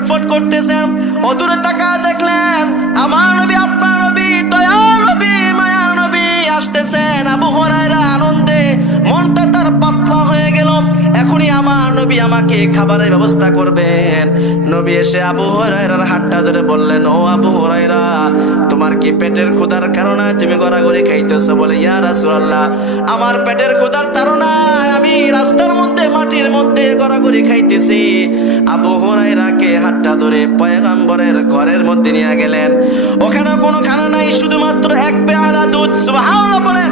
ছটফট করতেছেন। অদূরে তাকায় দেখলেন আমার নবী, আপনার নবী, দয়ার নবী, মায়ার নবী আসতেছেন। আবু হুরায়রা আনন্দে মনটা তার পাতলা হয়ে গেল। এখনই আমার নবী আমাকে খাবারের ব্যবস্থা করবেন। নবী এসে আবু হুরায়রার হাতটা ধরে বললেন, ও আবু হুরায়রা, তোমার কি পেটের ক্ষুধার কারণে তুমি গড়াগড়ি খাইতেছো? বলে, ইয়া রাসূলুল্লাহ, আমার পেটের ক্ষুধার তাড়নায় আমি রাস্তার মধ্যে মাটির মধ্যে গড়াগড়ি খাইতেছি। আবু হুরায়রাকে হাতটা ধরে পয়গম্বরের ঘরের মধ্যে নিয়ে গেলেন। ওখানে কোনো খানা নাই, শুধুমাত্র এক পেয়ালা দুধ। সুবহানাল্লাহ বলেন।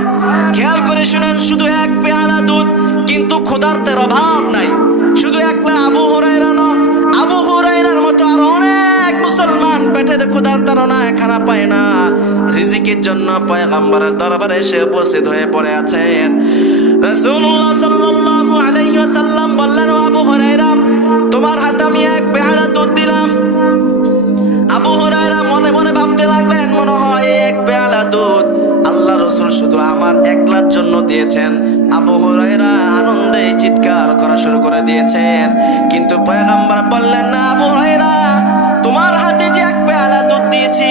খেয়াল করে শুনেন, শুধু এক পেয়ালা দুধ, কিন্তু ক্ষুধার্তের অভাব নাই। শুধু একলা আবু হুরায়রা না, আবু হুরায়রার মতো আর অনেক মুসলমান পেটের ক্ষুধার তাড়নায় খানা পায় না, রিজিকের জন্য পয়গম্বরের দরবারে এসে উপস্থিত হয়ে পড়ে আছেন। রাসূলুল্লাহ সাল্লাল্লাহু আলাইহি ওয়াসাল্লাম বললেন, ও আবু হুরায়রা, তোমার হাতে আমি এক পেয়ালা দুধ দিলাম। আবু হুরায়রা মনে মনে ভাবতে লাগলেন, মনে হয় এক পেয়ালা দুধ আল্লাহ রাসূল শুধু আমার একলার জন্য দিয়েছেন। আবু হুরায়রা আনন্দে চিৎকার করা শুরু করে দিয়েছেন। কিন্তু পয়গম্বর বললেন, না আবু হুরায়রা, তোমার হাতে যে এক পেয়ালা দুধ দিয়েছি,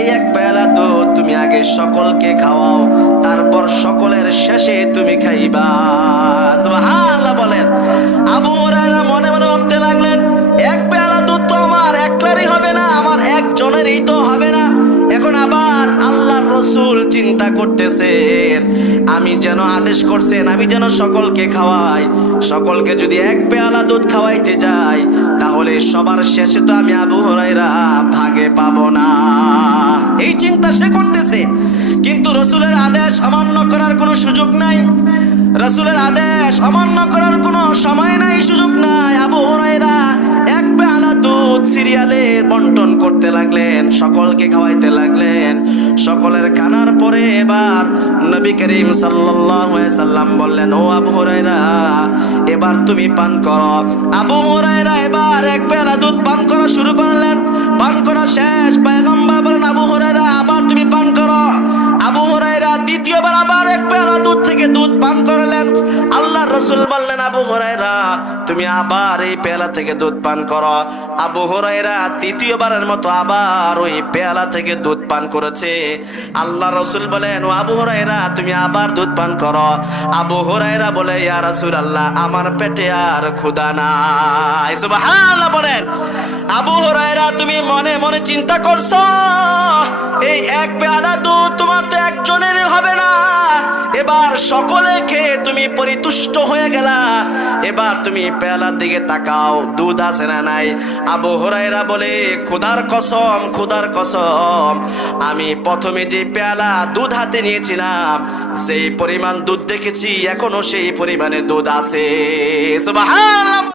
এই এক পেয়ালা দুধ তুমি আগে সকলকে খাওয়াও, তারপর সকলের শেষে তুমি খাইবা। সুবহানাল্লাহ বলেন। আবু হুরায়রা মনে মনে ভাবতে লাগলেন, এক পেয়ালা দুধ তো আমার একলারই হবে না, আমার একজনেরই তো হবে না। এখন আবার আল্লাহর রাসূল চিন্তা করতেছেন, আমি যেন আদেশ করছেন আমি যেন সকলকে খাওয়াই, সকলকে যদি এক পেয়ালা দুধ খাওয়াইতে যাই, তাহলে সবার শেষে তো আমি আবু হুরায়রা ভাগে পাবো না। এই চিন্তা সে করতেছে, কিন্তু রাসূলের আদেশ অমান্য করার কোনো সুযোগ নাই, রাসূলের আদেশ অমান্য করার কোনো সময় নাই, সুযোগ নাই। আবু হুরায়রা এক পেয়ালা দুধ সিরিয়ালে বন্টন করতে লাগলেন, সকলকে খাওয়াইতে লাগলেন। সকলের খানার পরে এবার নবী করিম সাল্লাল্লাহু আলাইহি সাল্লাম বললেন, ও আবু হুরায়রা, এবার তুমি পান করো। আবু হুরায়রা এবার এক পেয়ালা দুধ পান করা শুরু করলেন। পান করা শেষ, পয়গম্বর বলেন, আবু হুরায়রা আবার তুমি পান করো। আবু হুরায়রা দ্বিতীয়বার আবার এক পেয়ালা দুধ থেকে দুধ পান করলেন। আল্লাহর রাসূল বললেন, আবু হুরায়রা, তুমি আবার এই পেয়ালা থেকে দুধ পান করো। আবু হুরায়রা তৃতীয়বারের মতো আবার ওই পেয়ালা থেকে দুধ পান করেছে। আল্লাহর রাসূল বলেন, ও আবু হুরায়রা, তুমি আবার দুধ পান করো। আবু হুরায়রা বলে, ইয়া রাসূলুল্লাহ, আমার পেটে আর ক্ষুধা নাই। সুবহানাল্লাহ বলেন। আবু হুরায়রা, তুমি মনে মনে চিন্তা করছো, এই এক পেয়ালা দুধ তোমার তো একজনেরই হবে না, এবার সকলে খেয়ে তুমি পরিতুষ্ট হয়ে গেলা, এবার তুমি পেয়ালার দিকে তাকাও, দুধ আছে না নাই? আবু হুরায়রা বলে, খোদার কসম, খোদার কসম, আমি প্রথমে যে পেয়ালা দুধ হাতে নিয়েছিলাম, সেই পরিমাণ দুধ দেখেছি, এখনো সেই পরিমাণে দুধ আছে। সুবহানাল্লাহ।